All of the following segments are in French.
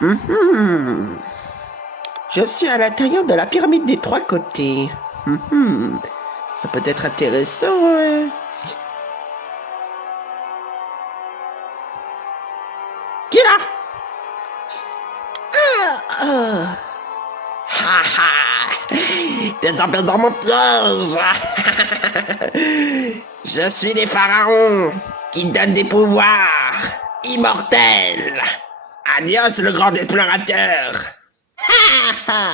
Mhm. Je suis à l'intérieur de la pyramide des trois côtés. Mhm. Ça peut être intéressant, hein. Qui est là? Ah. Ha ha. T'es tombé dans mon piège. Je suis les pharaons qui donnent des pouvoirs immortels. Adios le grand explorateur. Ha ha.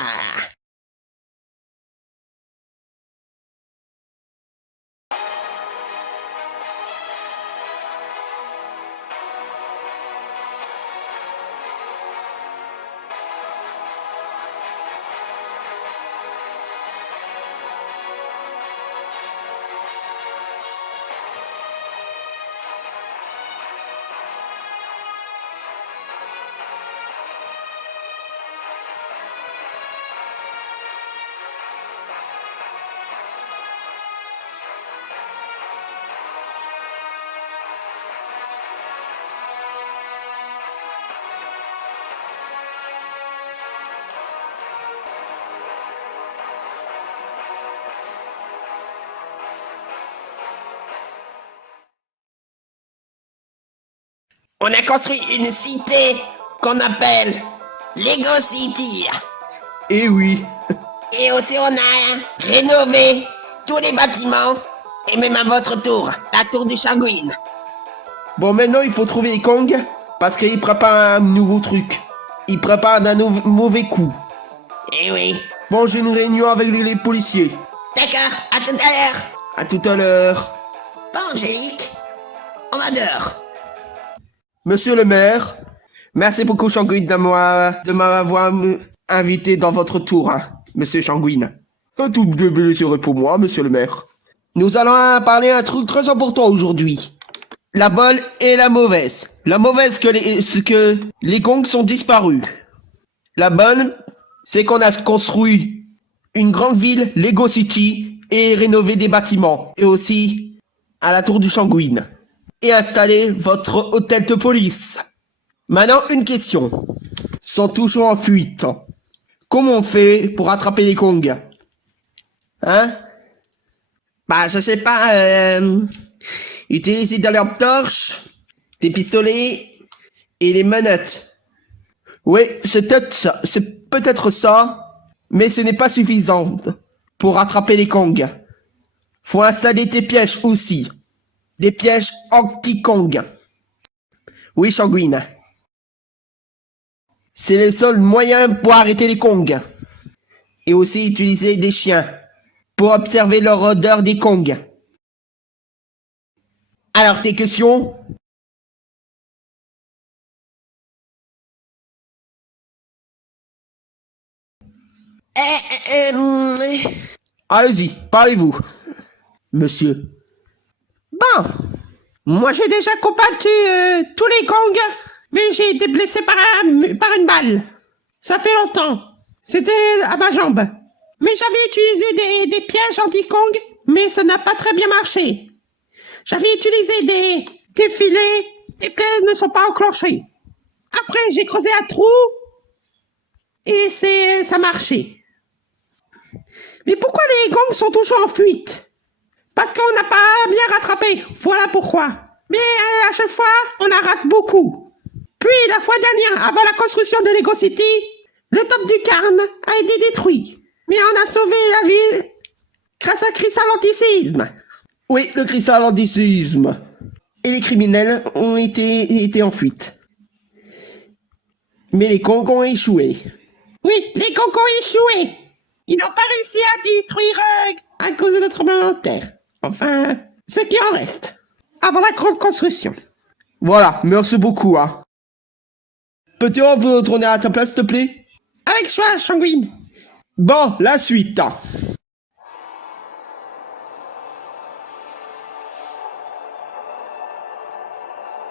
On a construit une cité qu'on appelle Lego City. Eh oui. Et aussi on a rénové tous les bâtiments. Et même à votre tour, la tour du Shangwin. Bon, maintenant, il faut trouver Kong parce qu'il prépare un nouveau truc. Il prépare un mauvais coup. Eh oui. Bon, j'ai une réunion avec les policiers. D'accord, à tout à l'heure. À tout à l'heure. Bon, Angélique, on va dehors. Monsieur le maire, merci beaucoup, Shangwin, de m'avoir invité dans votre tour, hein, monsieur Shangwin. Un tout de plaisir pour moi, monsieur le maire. Nous allons parler d'un truc très important aujourd'hui. La bonne et la mauvaise. La mauvaise, c'est que les Kongs sont disparus. La bonne, c'est qu'on a construit une grande ville, Lego City, et rénové des bâtiments. Et aussi à la tour du Shangwin. Et installer votre hôtel de police. Maintenant, une question. Ils sont toujours en fuite. Comment on fait pour attraper les Kongs? Hein? Bah, je sais pas, utiliser des lampes torches, des pistolets et des menottes. Oui, c'est peut-être ça, mais ce n'est pas suffisant pour attraper les Kongs. Faut installer des pièges aussi. Des pièges anti-Kong. Oui, Shangwin. C'est le seul moyen pour arrêter les Kongs. Et aussi utiliser des chiens pour observer leur odeur des Kongs. Alors, tes questions? Allez-y, parlez-vous. Monsieur. Bon, moi j'ai déjà combattu tous les Kongs, mais j'ai été blessé par une balle. Ça fait longtemps. C'était à ma jambe. Mais j'avais utilisé des pièges anti-Kong, mais ça n'a pas très bien marché. J'avais utilisé des filets, les pièges ne sont pas enclenchés. Après, j'ai creusé un trou, et ça marchait. Mais pourquoi les Kongs sont toujours en fuite? Parce qu'on n'a pas bien rattrapé, voilà pourquoi. Mais à chaque fois, on en rate beaucoup. Puis la fois dernière, avant la construction de Lego City, le top du Cairn a été détruit. Mais on a sauvé la ville grâce à cristal antiséisme. Oui, le cristal antiséisme. Et les criminels ont été en fuite. Mais les Kongs ont échoué. Oui, les Kongs ont échoué. Ils n'ont pas réussi à détruire à cause de notre tremblement de terre. Enfin, ce qui en reste. Avant la grande construction. Voilà, merci beaucoup, hein. Peux-tu peut retourner à ta place, s'il te plaît? Avec choix, Shangwin. Bon, la suite.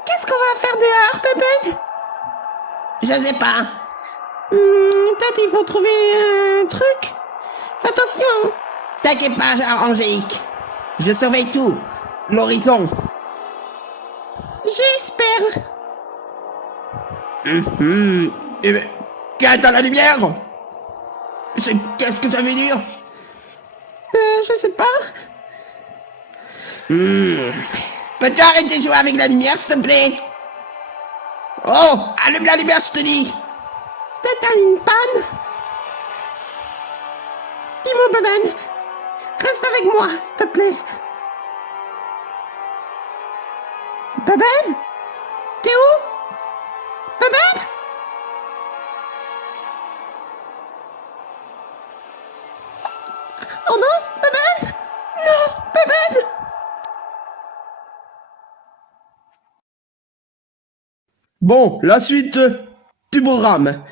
Qu'est-ce qu'on va faire dehors, Pépé? Je sais pas. Peut-être il faut trouver un truc. Fais attention. T'inquiète pas, Angélique. Je surveille tout. L'horizon. J'espère. Eh ben, qu'est-ce la lumière? Qu'est-ce que ça veut dire? Je sais pas. Peux-tu arrêter de jouer avec la lumière, s'il te plaît? Oh, allume la lumière, je te dis. T'as une panne? Dis-moi, Beben. Reste avec moi, s'il te plaît. Beben? T'es où? Beben? Oh non, Beben! Non, Beben! Bon, la suite du programme.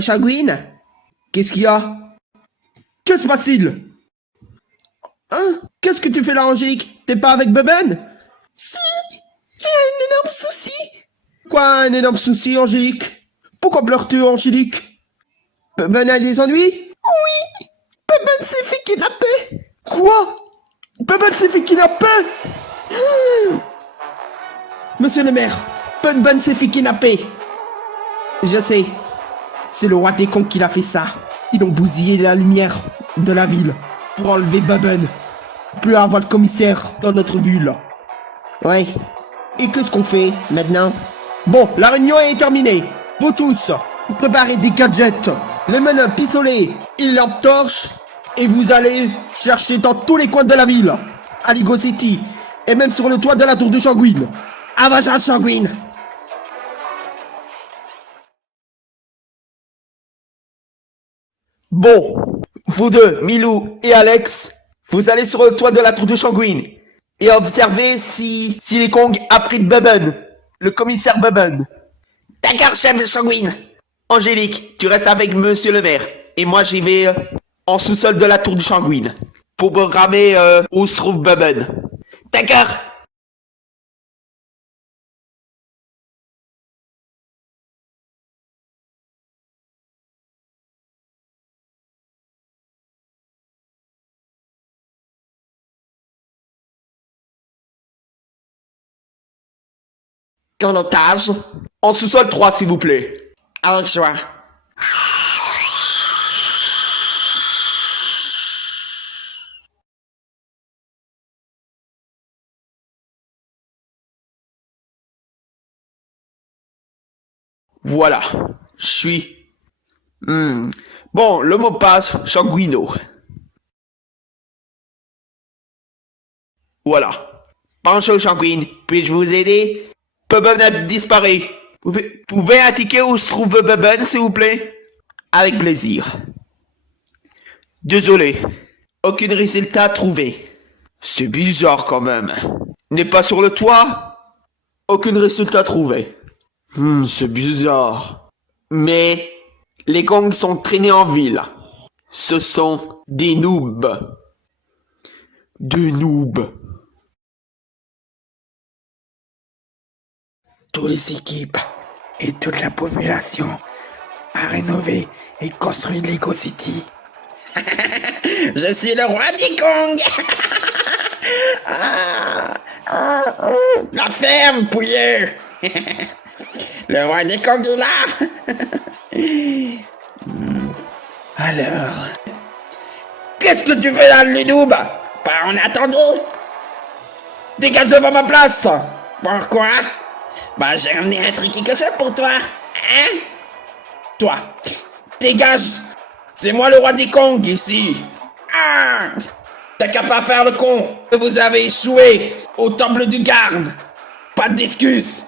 Shagwin, qu'est-ce qu'il y a? Que se passe-t-il? Hein? Qu'est-ce que tu fais là, Angélique? T'es pas avec Beben? Si, j'ai un énorme souci. Quoi, un énorme souci, Angélique? Pourquoi pleures-tu, Angélique? Beben a des ennuis? Oui, Beben s'est fait kidnapper. Quoi? Beben s'est fait kidnapper? Monsieur le maire, Beben s'est fait kidnapper. Je sais, c'est le roi des cons qui l'a fait ça. Ils ont bousillé la lumière de la ville pour enlever Beben. Plus avoir le commissaire dans notre ville. Ouais. Et qu'est-ce qu'on fait maintenant? Bon, la réunion est terminée. Vous tous, préparez des gadgets, les menus pistolets et les lampes torches, et vous allez chercher dans tous les coins de la ville, à Lego City, et même sur le toit de la tour de Shangwin. Avance, Shangwin! Bon, vous deux, Milou et Alex, vous allez sur le toit de la tour de Shangwin et observez si les Kong a pris de Beben, le commissaire Beben. D'accord, chef Shangwin. Angélique, tu restes avec monsieur le maire et moi j'y vais en sous-sol de la tour de Shangwin pour programmer où se trouve Beben. D'accord. Quel otage? En sous-sol 3, s'il vous plaît. Avec joie. Voilà, je suis... Bon, le mot passe, Shangwino. Voilà. Pancho Shangwin, puis-je vous aider? Beben a disparu. Pouvez indiquer où se trouve Beben, s'il vous plaît? Avec plaisir. Désolé. Aucun résultat trouvé. C'est bizarre quand même. N'est pas sur le toit? Aucun résultat trouvé. C'est bizarre. Mais les gangs sont traînés en ville. Ce sont des noobs. Des noobs. Toutes les équipes et toute la population a rénové et construit Lego City. Je suis le roi des Kong. La ferme, pouilleux. Le roi des Kong est là. Alors, Qu'est-ce que tu fais là, le noob? Pas en attendant. Dégage devant ma place. Pourquoi? Bah, j'ai ramené un truc quelque chose pour toi. Hein? Toi, dégage. C'est moi le roi des Kong ici. Ah! T'as qu'à pas faire le con. Vous avez échoué au temple du garde. Pas d'excuses.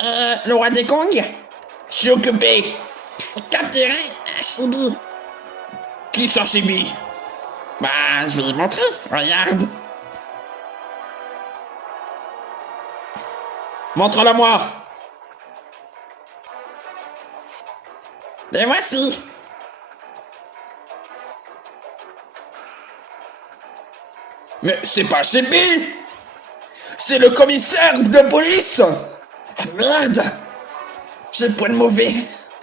Le roi des Kong? Je suis occupé. Capturer un chibi. Qui sort chibi? Bah, je vais lui montrer. Regarde. Montre-le moi. Les voici. Mais c'est pas Chibi. C'est le commissaire de police. Merde. J'ai le point de mauvais.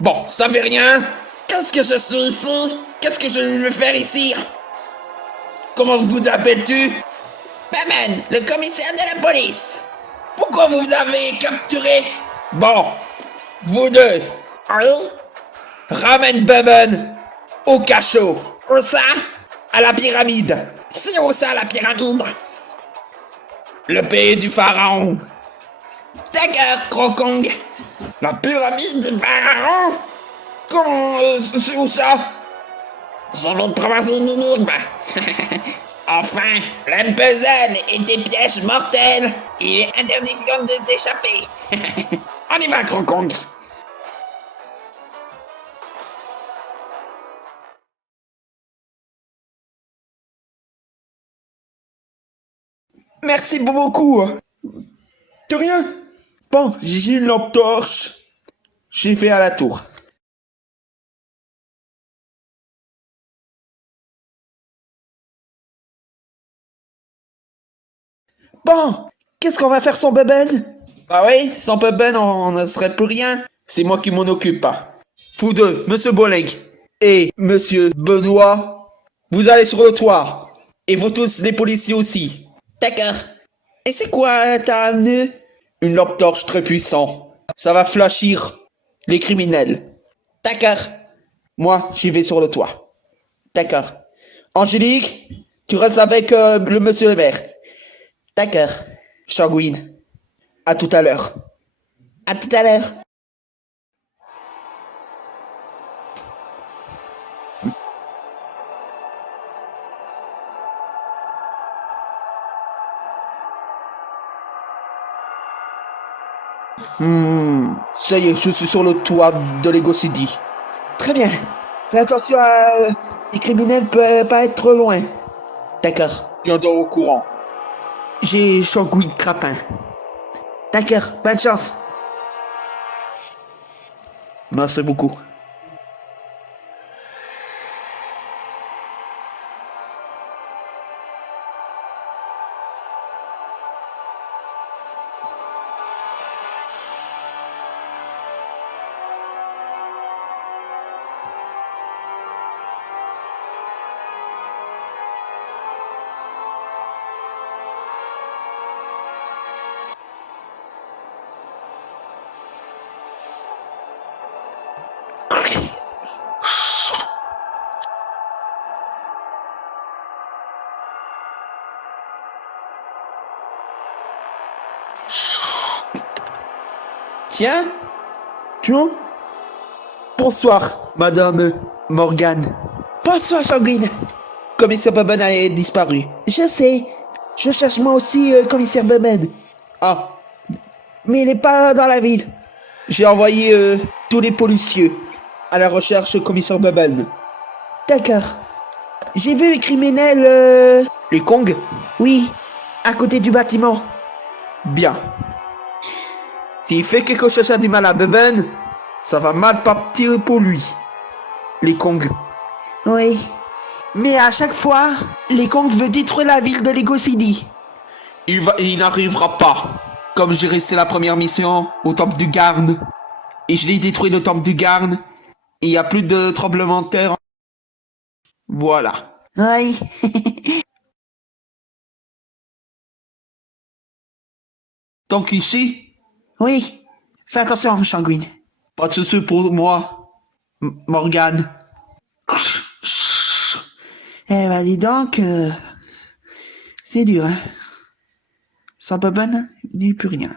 Bon, ça fait rien. Qu'est-ce que je suis ici? Qu'est-ce que je veux faire ici? Comment vous appelles-tu? Batman, le commissaire de la police. Pourquoi vous avez capturé? Bon, vous deux, Oui? Ramène Bubben au cachot. Où ça? À la pyramide. C'est où ça, la pyramide? Le pays du pharaon. D'accord, Crocong. La pyramide du pharaon? Comment? C'est où ça? Je vais te proposer une énigme. Enfin, le puzzle et des pièges mortels. Il est interdiction de t'échapper. On y va, Crocong. Merci beaucoup. De rien. Bon, j'ai une lampe torche. J'ai fait à la tour. Bon, qu'est-ce qu'on va faire sans Bubben? Bah oui, sans Bubben, on ne serait plus rien. C'est moi qui m'en occupe. Vous deux, monsieur Boleng et monsieur Benoît, vous allez sur le toit. Et vous tous, les policiers aussi. D'accord. Et c'est quoi t'as amené? Une lampe torche très puissante. Ça va flashir les criminels. D'accord. Moi, j'y vais sur le toit. D'accord. Angélique, tu restes avec le monsieur le maire. D'accord. Shangwin, à tout à l'heure. À tout à l'heure. Ça y est, je suis sur le toit de Lego City. Très bien. Fais attention à... les criminels peuvent pas être trop loin. D'accord. Tiens-toi au courant. J'ai Shangwin Crapin. D'accord, bonne chance. Merci beaucoup. Tiens, bonsoir, Madame Morgane. Bonsoir, Shangwin. Commissaire Bubben a disparu. Je sais. Je cherche moi aussi commissaire Bubben. Ah. Mais il n'est pas dans la ville. J'ai envoyé tous les policiers à la recherche commissaire Bubben. D'accord. J'ai vu les criminels... Les Kong? Oui, à côté du bâtiment. Bien. S'il fait quelque chose à du mal à Bubben, ça va mal partir pour lui. Les Kong. Oui. Mais à chaque fois, les Kong veulent détruire la ville de Lego City. Il n'arrivera pas. Comme j'ai resté la première mission au temple du Garn, et je l'ai détruit le temple du Garn, et il n'y a plus de tremblement de terre. Voilà. Oui. Donc ici? Oui. Fais attention, Shangwin. Pas de soucis pour moi, Morgane. Eh ben dis donc, c'est dur, hein. Sans Bubben, il n'y a plus rien.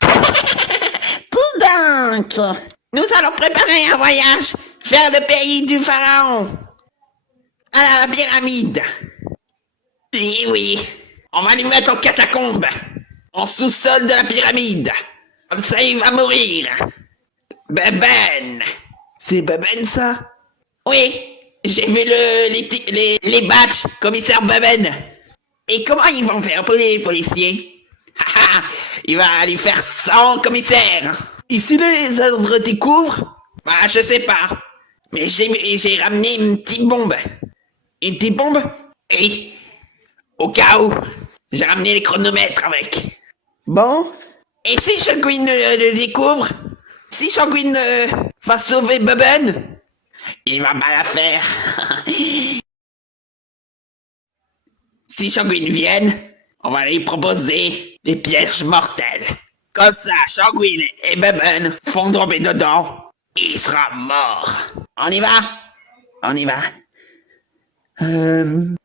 Dis donc, nous allons préparer un voyage vers le pays du pharaon, à la pyramide. Oui, oui, on va lui mettre en catacombe, en sous-sol de la pyramide. Comme ça, il va mourir. Bubben. C'est Bubben, ça? Oui, j'ai vu les badges, commissaire Bubben. Et comment ils vont faire pour les policiers? Il va lui faire 100 commissaires. Et si les autres découvrent? Bah, je sais pas. Mais j'ai ramené une petite bombe. Une petite bombe? Oui. Au cas où. J'ai ramené les chronomètres avec. Bon. Et si Shangwin le découvre? Si Shangwin va sauver Bubben? Il va mal la faire. Si Shangwin vienne, On va lui proposer des pièges mortels. Comme ça, Shangwin et Beben font tomber dedans. Il sera mort. On y va? On y va. Merde.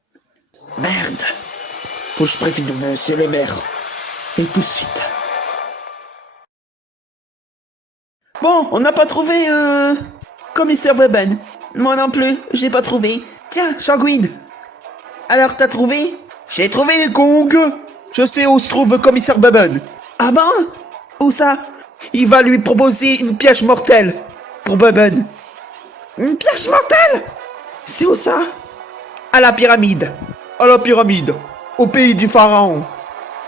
Faut que je prévienne monsieur le maire. Et tout de suite. Bon, on n'a pas trouvé commissaire Beben. Moi non plus, j'ai pas trouvé. Tiens, Shangwin. Alors t'as trouvé? J'ai trouvé les Kong. Je sais où se trouve commissaire Beben. Ah bon? Où ça? Il va lui proposer une piège mortelle pour Beben. Une piège mortelle? C'est où ça? À la pyramide. À la pyramide. Au pays du pharaon.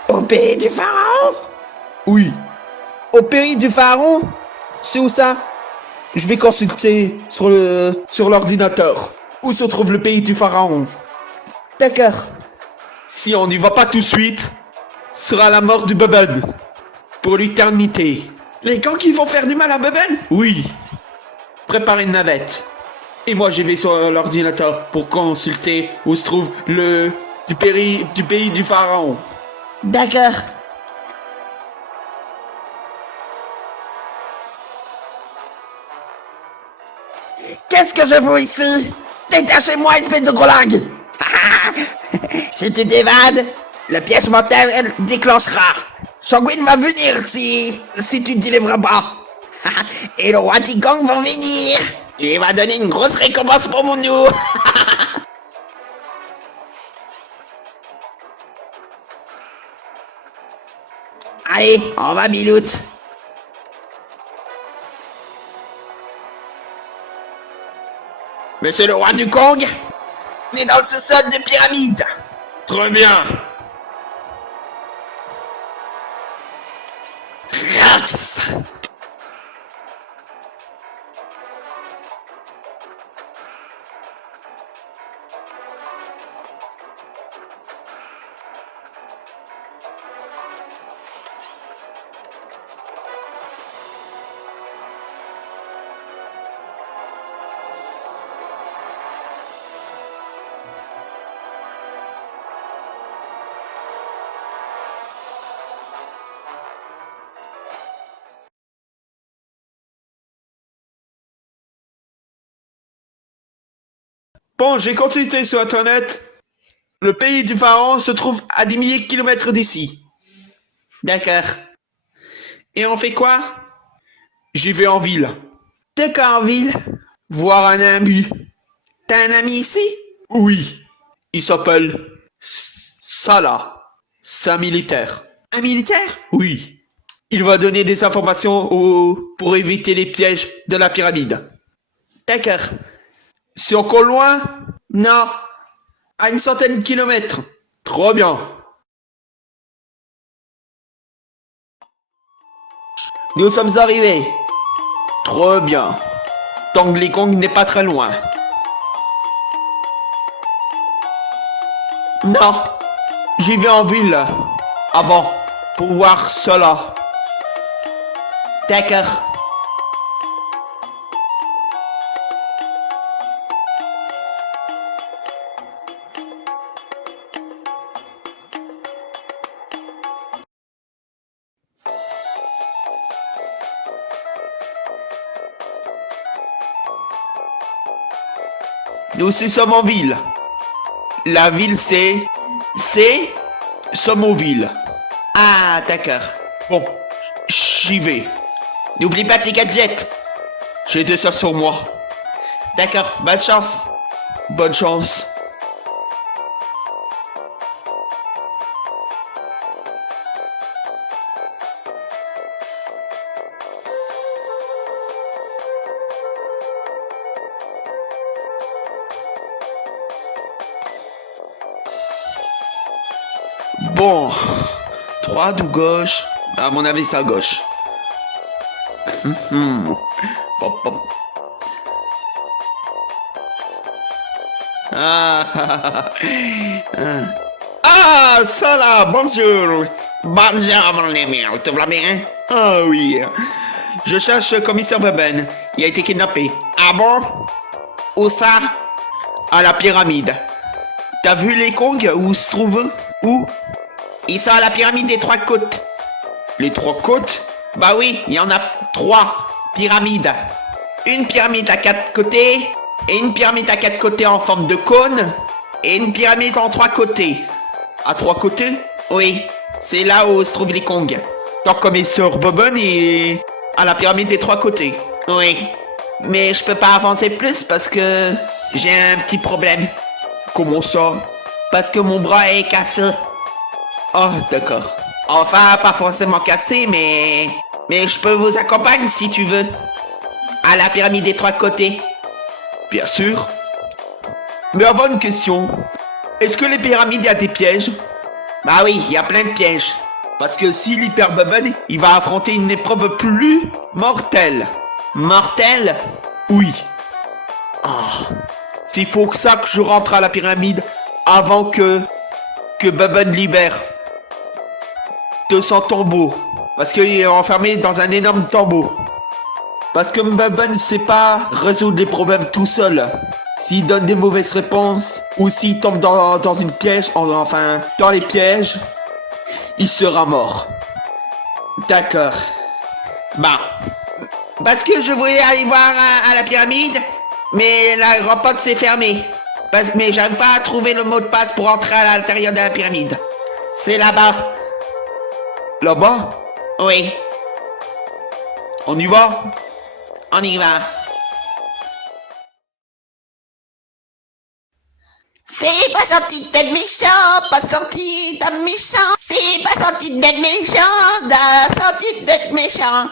Au pays du pharaon? Oui. Au pays du pharaon? C'est où ça? Je vais consulter sur l'ordinateur. Où se trouve le pays du pharaon? D'accord. Si on n'y va pas tout de suite, ce sera la mort du Beben. Pour l'éternité. Les gangs qui vont faire du mal à Beben? Oui. Préparez une navette. Et moi je vais sur l'ordinateur pour consulter où se trouve du pays du pharaon. D'accord. Qu'est-ce que je vois ici? Détachez-moi, espèce de goulag! Si tu t'évades, le piège mortel déclenchera. Shangwin va venir si tu ne délivres pas. Et le roi Tikong va venir. Il va donner une grosse récompense pour mon nous. Allez, on va Milout. Monsieur le roi du Kong, on est dans le sous-sol des pyramides. Très bien. Rax. Bon, j'ai consulté sur internet. Le pays du pharaon se trouve à des milliers de kilomètres d'ici. D'accord. Et on fait quoi? J'y vais en ville. D'accord, en ville. Voir un ami. T'as un ami ici? Oui. Il s'appelle Salah. C'est un militaire. Un militaire? Oui. Il va donner des informations pour éviter les pièges de la pyramide. D'accord. C'est encore loin? Non. À une centaine de kilomètres. Trop bien. Nous sommes arrivés. Trop bien. Tongli Kong n'est pas très loin. Non. J'y vais en ville. Avant. Pour voir cela. D'accord. Nous sommes en ville. La ville c'est Somoville. Ah d'accord. Bon, j'y vais. N'oublie pas tes gadgets. J'ai de ça sur moi. D'accord, bonne chance. Bonne chance. Bon, droite ou gauche? À mon avis, c'est à gauche. Pop, pop. Ah, ça là, bonjour. Bonjour, mon ami, tout va bien? Ah oui. Je cherche le commissaire Beben. Il a été kidnappé. Ah bon? Où ça? À la pyramide. T'as vu les Kong? Où se trouve? Où? Ils sont à la pyramide des 3 côtes. Les 3 côtes? Bah oui, il y en a 3 pyramides. Une pyramide à 4 côtés, et une pyramide à 4 côtés en forme de cône, et une pyramide en 3 côtés. À 3 côtés? Oui, c'est là où se trouvent les Kongs. Tant comme mes sœurs Bobbin et À la pyramide des 3 côtés. Oui, mais je peux pas avancer plus parce que j'ai un petit problème. comment ça? Parce que mon bras est cassé. Ah, d'accord. Enfin, pas forcément cassé, mais je peux vous accompagner si tu veux. À la pyramide des 3 côtés. Bien sûr. Mais avant une question. Est-ce que les pyramides, y a des pièges? Bah oui, il y a plein de pièges. Parce que si l'Hyper Bobbin, il va affronter une épreuve plus mortelle. Mortel? Oui. S'il faut que ça que je rentre à la pyramide avant que Bobbin libère 200 tombeaux. Parce qu'il est enfermé dans un énorme tombeau. Parce que Bobbin ne sait pas résoudre les problèmes tout seul. S'il donne des mauvaises réponses ou s'il tombe dans une piège, enfin dans les pièges, il sera mort. D'accord. Bah. Parce que je voulais aller voir à la pyramide, mais la grande porte s'est fermée. Mais j'arrive pas à trouver le mot de passe pour entrer à l'intérieur de la pyramide. C'est là-bas. Là-bas, Oui, on y va? on y va. C'est pas gentil d'être méchant, pas gentil d'être méchant. C'est pas gentil d'être méchant, gentil d'être méchant.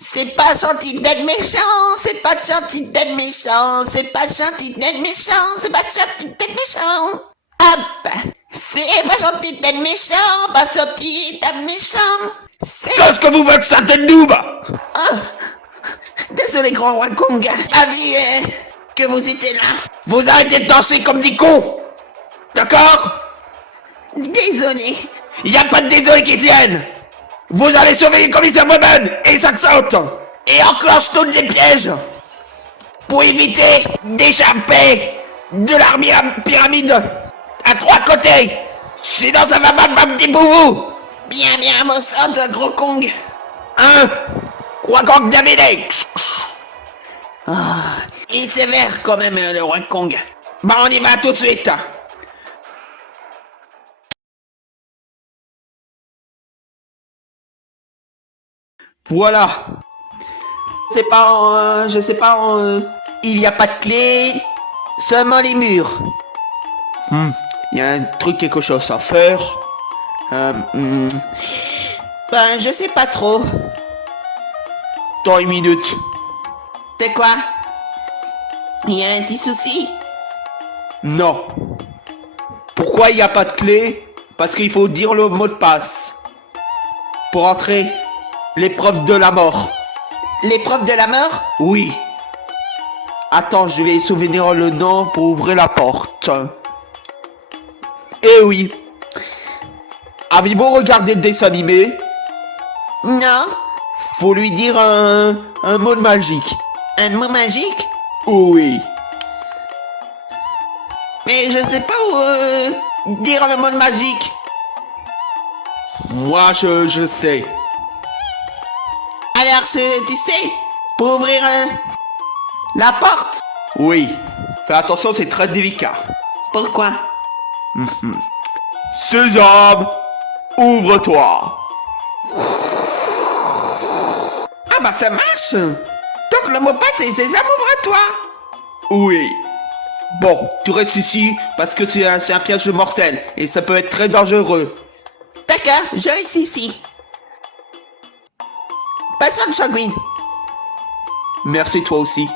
C'est pas gentil d'être méchant, c'est pas gentil d'être méchant, c'est pas gentil d'être méchant, c'est pas gentil d'être méchant. Hop, c'est pas gentil d'être méchant, pas gentil d'être méchant. C'est... Qu'est-ce que vous faites ça, tête double? Ah, désolé, grand roi Kong, avis que vous étiez là. Vous arrêtez de danser comme des cons. D'accord? Désolé. Il n'y a pas de désolé qui tienne. Vous allez surveiller le commissaire Bobbin et ça saute. Et enclenche toutes les pièges. Pour éviter d'échapper de l'armée à pyramide à 3 côtés. Sinon ça va pas petit pour vous. Bien, bien, mon sang de gros Kong. Hein? Roi Kong d'Amérique. Il est sévère quand même, le roi Kong. Bah on y va tout de suite. Voilà. C'est pas, je sais pas, il y a pas de clé, seulement les murs. Il y a un truc quelque chose à faire. Ben, je sais pas trop. Dans une minute. C'est quoi? Il y a un petit souci? Non. Pourquoi il n'y a pas de clé? Parce qu'il faut dire le mot de passe. Pour entrer l'épreuve de la mort. L'épreuve de la mort? Oui. Attends, je vais souvenir le nom pour ouvrir la porte. Eh oui. Avez-vous regardé le dessin animé? Non. Faut lui dire un mot magique. Un mot magique? Oui. Mais je sais pas où dire le mot magique. Moi, je sais. Alors, tu sais, pour ouvrir la porte? Oui. Fais attention, c'est très délicat. Pourquoi? Sésame, ouvre-toi. Ah bah ça marche. Donc le mot passe c'est Sésame, ouvre-toi. Oui. Bon, tu restes ici parce que c'est un piège mortel et ça peut être très dangereux. D'accord, je reste ici. Bonne chance, Sanguine. Merci toi aussi.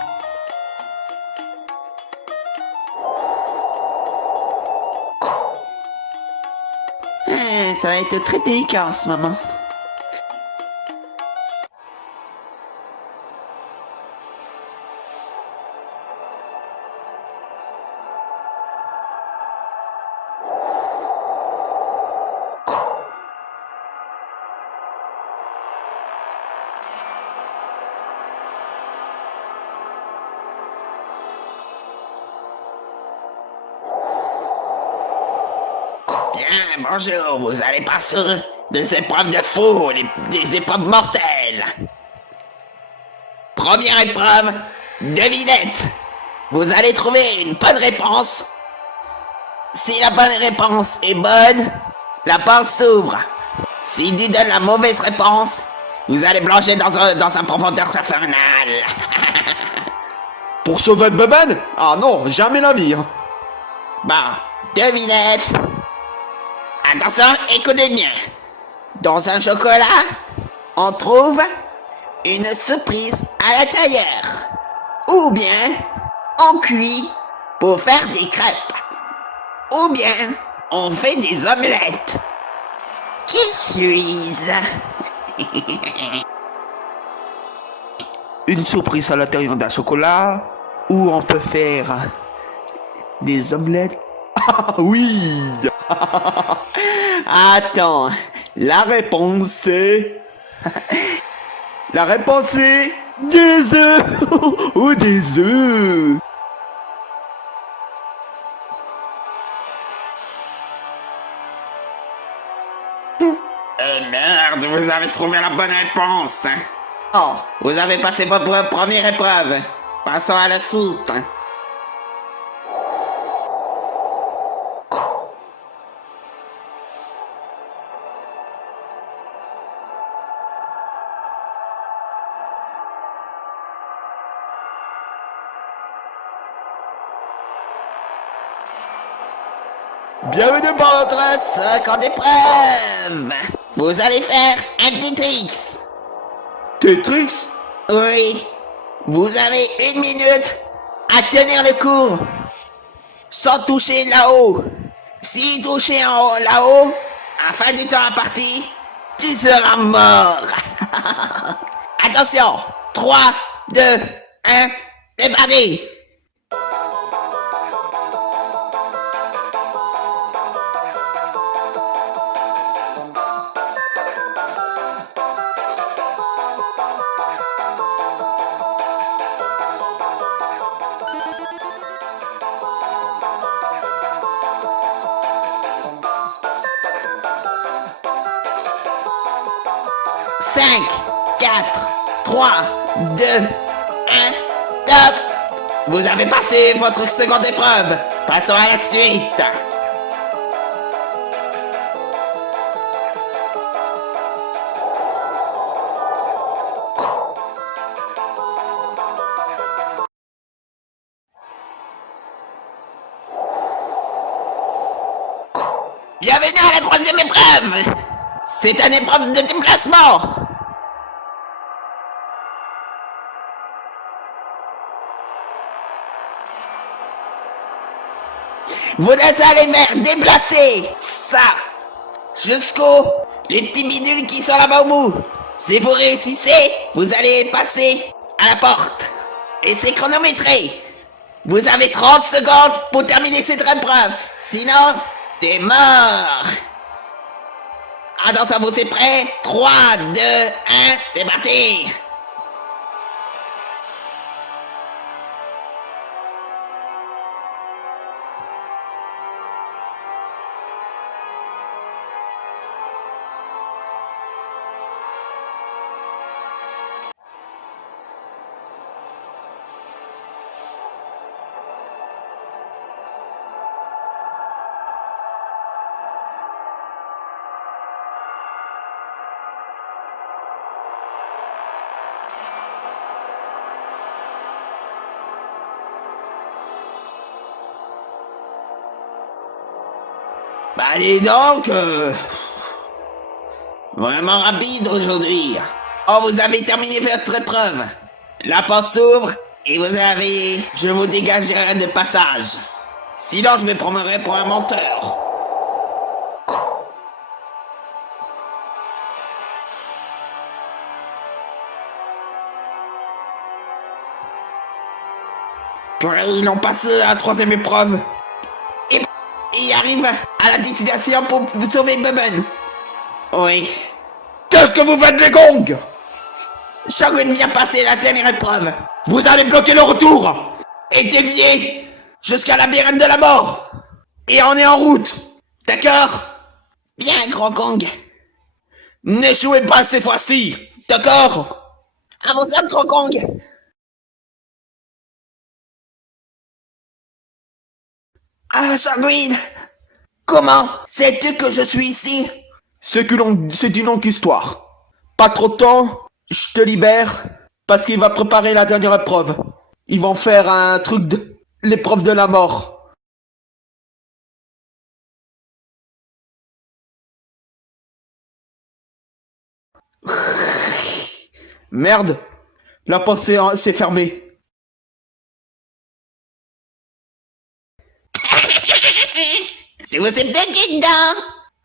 Ça va être très délicat en ce moment. bonjour, vous allez passer des épreuves de fou, des épreuves mortelles. Première épreuve, devinette. Vous allez trouver une bonne réponse. Si la bonne réponse est bonne, la porte s'ouvre. Si tu donnes la mauvaise réponse, vous allez plonger dans un profondeur infernal. Pour sauver Beben? Ah non, jamais la vie. Hein. Bon, devinette. Attention, écoutez bien. Dans un chocolat, on trouve une surprise à l'intérieur. Ou bien, on cuit pour faire des crêpes. Ou bien, on fait des omelettes. Qui suis-je? Une surprise à l'intérieur d'un chocolat, où on peut faire des omelettes. Ah oui. Attends, la réponse est... La réponse est... Des œufs. Ou des œufs. Eh merde, vous avez trouvé la bonne réponse. Oh, vous avez passé votre première épreuve. Passons à la suite. Bienvenue pour Votre seconde épreuve. Vous allez faire un Tetris. Tetris? Oui. Vous avez 1 minute à tenir le coup. Sans toucher là-haut. Si touchez en haut, là-haut, à la fin du temps imparti, tu seras mort. Attention. 3, 2, 1, c'est parti. Cinq, 4, 3, 2, 1, top! Vous avez passé votre seconde épreuve. Passons à la suite. Bienvenue à la troisième épreuve. C'est une épreuve de déplacement. Vous allez faire déplacer ça jusqu'aux les petits bidules qui sont là-bas au bout. Si vous réussissez, vous allez passer à la porte. Et c'est chronométré. Vous avez 30 secondes pour terminer cette épreuve. Sinon, t'es mort. Attention, vous êtes prêts? 3, 2, 1, c'est parti. Bah dis donc, vraiment rapide aujourd'hui. Oh, vous avez terminé votre épreuve. La porte s'ouvre et je vous dégagerai de passage. Sinon, je me prendrai pour un menteur. Puis ils ont passé à la troisième épreuve. Et ils arrivent à la destination pour vous sauver Beben. Oui. Qu'est-ce que vous faites, les gongs? Shogun vient passer la dernière épreuve. Vous allez bloquer le retour. Et dévier jusqu'à la labyrinthe de la mort. Et on est en route. D'accord? Bien, Gros Kong. N'échouez pas cette fois-ci, d'accord? À vos ordres, Gros Kong. Ah, Sanguine. Comment sais-tu que je suis ici? C'est une longue histoire. Pas trop de temps, je te libère, parce qu'il va préparer la dernière épreuve. Ils vont faire un truc de... l'épreuve de la mort. Merde, la porte s'est fermée. Je vous ai bloqué dedans.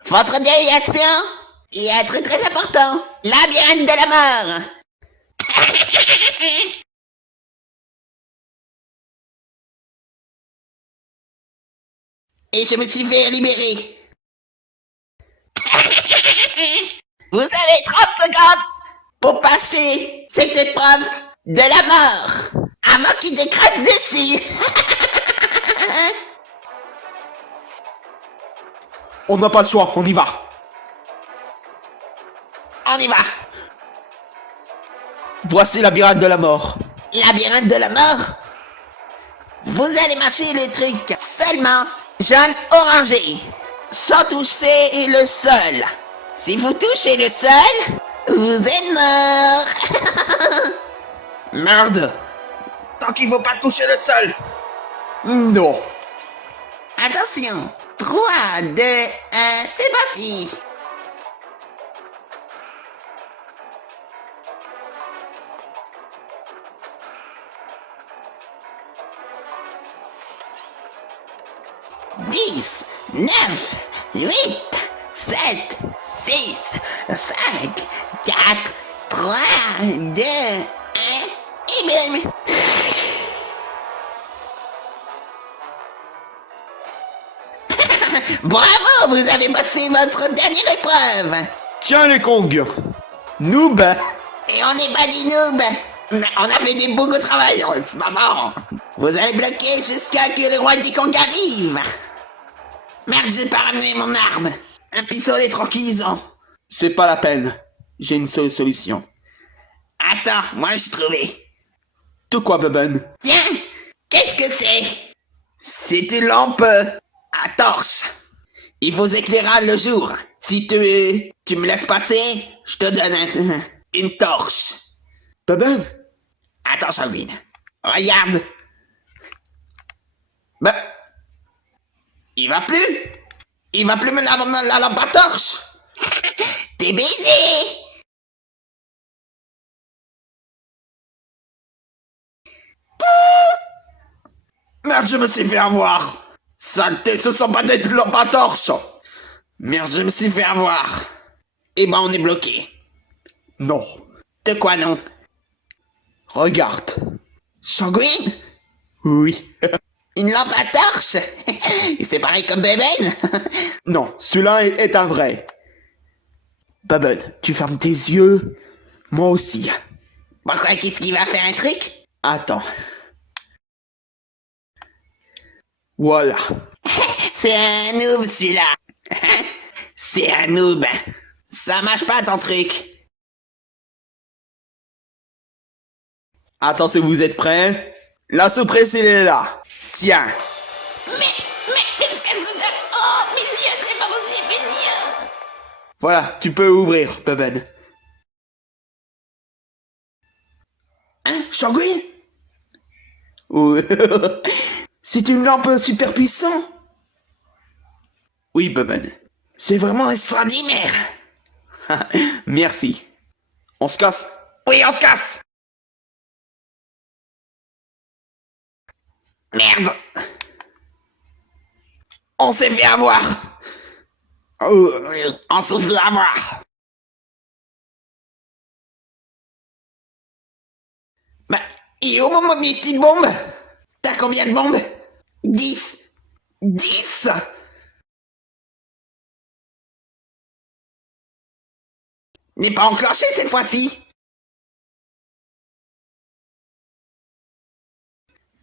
Votre déviation est un truc très important. Labyrinthe de la mort. Et je me suis fait libérer. Vous avez 30 secondes pour passer cette épreuve de la mort avant qu'il t'écrase dessus. On n'a pas le choix, on y va. On y va. Voici la labyrinthe de la mort. Labyrinthe de la mort. Vous allez marcher les trucs seulement jaune orangé, sans toucher le sol. Si vous touchez le sol, vous êtes mort. Merde. Tant qu'il faut pas toucher le sol. Non. Attention, 3, 2, 1, c'est parti. Dix, 9, 8, 7, 6, 5, 4, 3, 2, 1, et bim. Bravo, vous avez passé votre dernière épreuve. Tiens les Kongs. Noob. Et on n'est pas dit noob. On a fait du beaucoup de travail en ce moment. Vous allez bloquer jusqu'à ce que le roi du Kong arrive. Merde, j'ai pas ramené mon arme. Un pistolet tranquillisant. C'est pas la peine. J'ai une seule solution. Attends, moi j'ai trouvé. De quoi, Beben? Tiens, qu'est-ce que c'est? C'est une lampe à torche. Il vous éclairera le jour. Si tu me laisses passer, je te donne une torche. Beben? Attends, Sanguine. Regarde. Bah, Il va plus. Il va plus me la lampe à torche. T'es baisé. merde, je me suis fait avoir. Saleté, ce sont pas des lampes à torche. Merde, je me suis fait avoir. Eh ben, on est bloqué. Non. De quoi non? Regarde. Sanguine? Oui. Une lampe à torche? C'est pareil comme Beben? Non, celui-là est un vrai. Beben, tu fermes tes yeux. Moi aussi. Pourquoi, qu'est-ce qu'il va faire un truc? Attends. Voilà. C'est un noob celui-là. C'est un noob. Ça marche pas ton truc. Attention, vous êtes prêts? La surprise, elle est là. Tiens. Mais qu'est-ce que c'est? Oh, mes yeux, c'est pas possible, mes yeux. Voilà, tu peux ouvrir, Beben. Hein, Sanguine? Oui. C'est une lampe super puissante. Oui, Beben. C'est vraiment extraordinaire. Merci. On se casse? Oui, on se casse. Merde. On s'est fait avoir. On s'est fait avoir. Bah, et au moment de mes petites bombes, t'as combien de bombes? 10. 10. N'est pas enclenché cette fois-ci.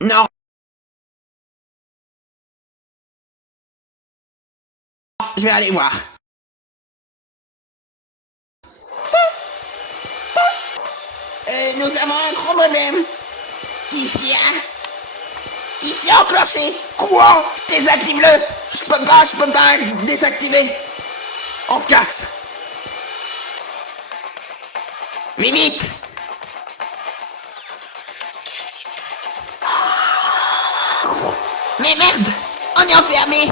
Non. Je vais aller voir. avons un gros problème. Qu'est-ce qu'il y a? Ici enclenché. Quoi? Désactive-le. Je peux pas désactiver. On se casse. Mais vite. Mais merde, on est enfermé.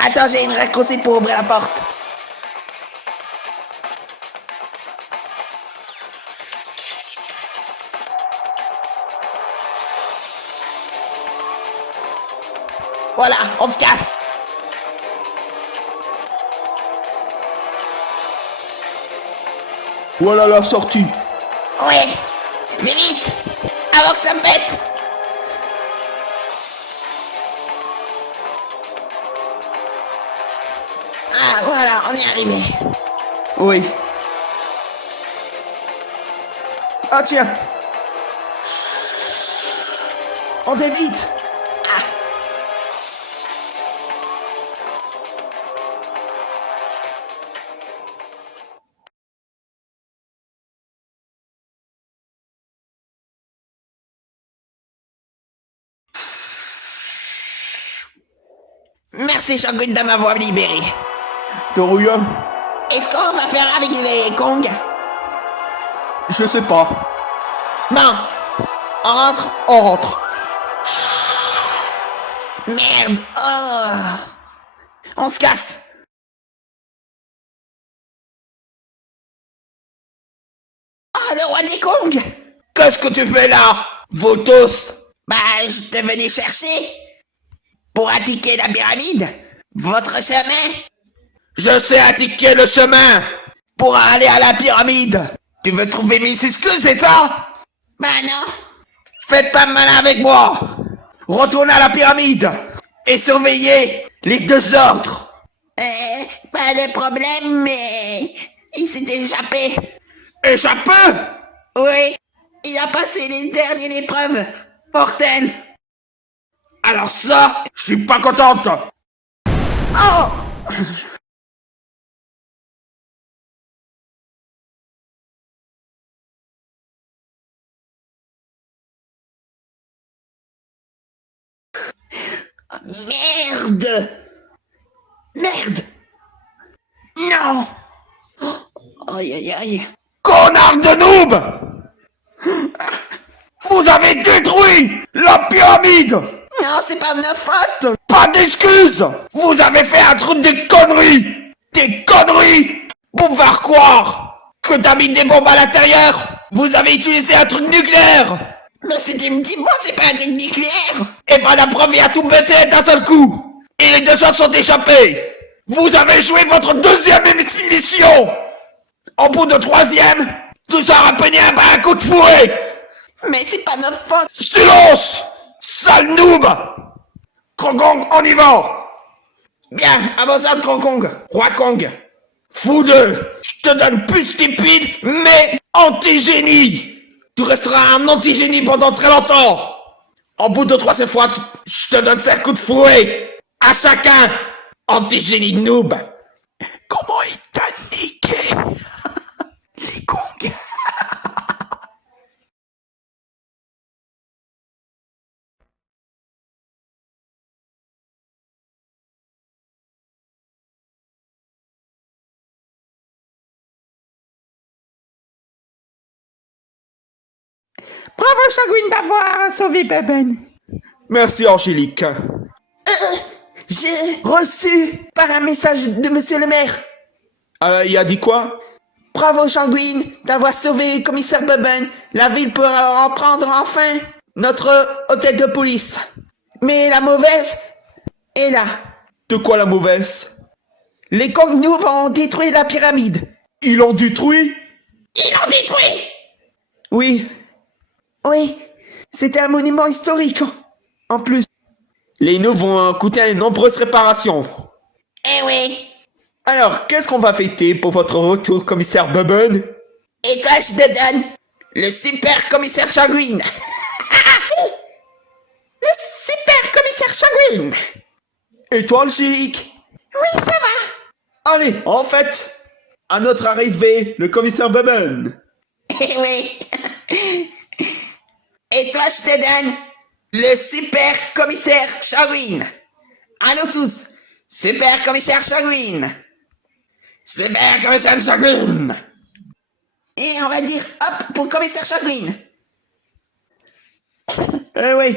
Attends, j'ai une raccourci pour ouvrir la porte. Voilà, on se casse. Voilà la sortie. Ouais, mais vite, avant que ça me pète. Ah, voilà, on est arrivé. Oui. Ah tiens. On vite. Ah, merci Shangui de m'avoir libéré. Toruya, Est-ce qu'on va faire avec les Kongs? je sais pas. Bon, on rentre. Merde, oh. On se casse. Ah, le roi des Kongs. Qu'est-ce que tu fais là, Votos? Bah, je te venais chercher pour indiquer la pyramide. Votre chemin. Je sais indiquer le chemin pour aller à la pyramide. Tu veux trouver Missisque, c'est ça? Bah non. Fais pas malin avec moi. Retourne à la pyramide et surveillez les deux ordres. Pas de problème, mais il s'est échappé. Échappé? Oui, il a passé les dernières épreuves. Mortelles. Alors ça, je suis pas contente. Oh. Merde. Merde. Non. Aïe aïe aïe. Connard de noob! Vous avez détruit la pyramide! Non, c'est pas ma faute. Pas d'excuses! Vous avez fait un truc de conneries! Des conneries! Pour faire croire que t'as mis des bombes à l'intérieur! Vous avez utilisé un truc nucléaire! Mais c'était une petite bombe, c'est pas un truc nucléaire. Et ben la preuve, il a tout pété d'un seul coup! Et les deux autres sont échappés! Vous avez joué votre deuxième émission! Au bout de troisième, tout sera peigné par un coup de fouet! Mais c'est pas notre faute. Silence! Sale noob! Krokong, on y va! Bien, avançons de Krokong. Roi Kong, vous deux, je te donne plus stupide, mais anti-génie! Tu resteras un anti-génie pendant très longtemps! Au bout de troisième fois, je te donne 5 coups de fouet! À chacun! Anti-génie noob! Comment il t'a niqué? Les Kongs! Bravo, Shangui, d'avoir sauvé Beben. Merci Angélique. J'ai reçu par un message de monsieur le maire. Il a dit quoi? Bravo Shangui d'avoir sauvé le commissaire Beben. La ville pourra reprendre enfin notre hôtel de police. Mais la mauvaise est là. De quoi la mauvaise? Les Kongs Noobs ont détruit la pyramide. Ils l'ont détruit? Ils l'ont détruit. Oui. Oui. C'était un monument historique. En plus. Les noobs vont coûter de nombreuses réparations. Eh oui. Alors, qu'est-ce qu'on va fêter pour votre retour, commissaire Bubben? Et toi, je te donne le super commissaire Shangui. Le super commissaire Shangui. Et toi, Angélique? Oui, ça va. Allez, en fait, À notre arrivée, le commissaire Beben. Eh oui. Et toi, je te donne le super commissaire Shangwin. À nous tous, super commissaire Shangwin. Super commissaire Shangwin. Et on va dire hop pour commissaire Shangwin. Eh oui.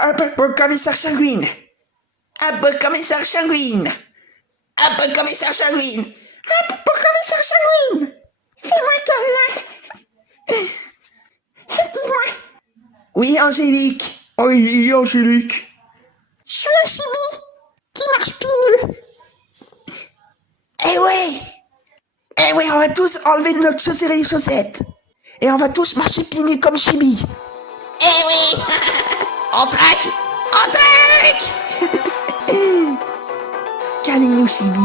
Hop pour commissaire Shangwin. Hop pour commissaire Shangwin. Hop pour commissaire Shangwin. Hop pour commissaire Shangwin. Fais-moi câlin. Dis-moi. Oui, Angélique. Oui, Angélique. Je suis un chibi qui marche pieds nus. Eh oui. Eh oui, on va tous enlever notre chaussure et les chaussettes. Et on va tous marcher pieds nus comme Chibi. Eh oui. On traque. On traque. Câlez-nous, Chibi.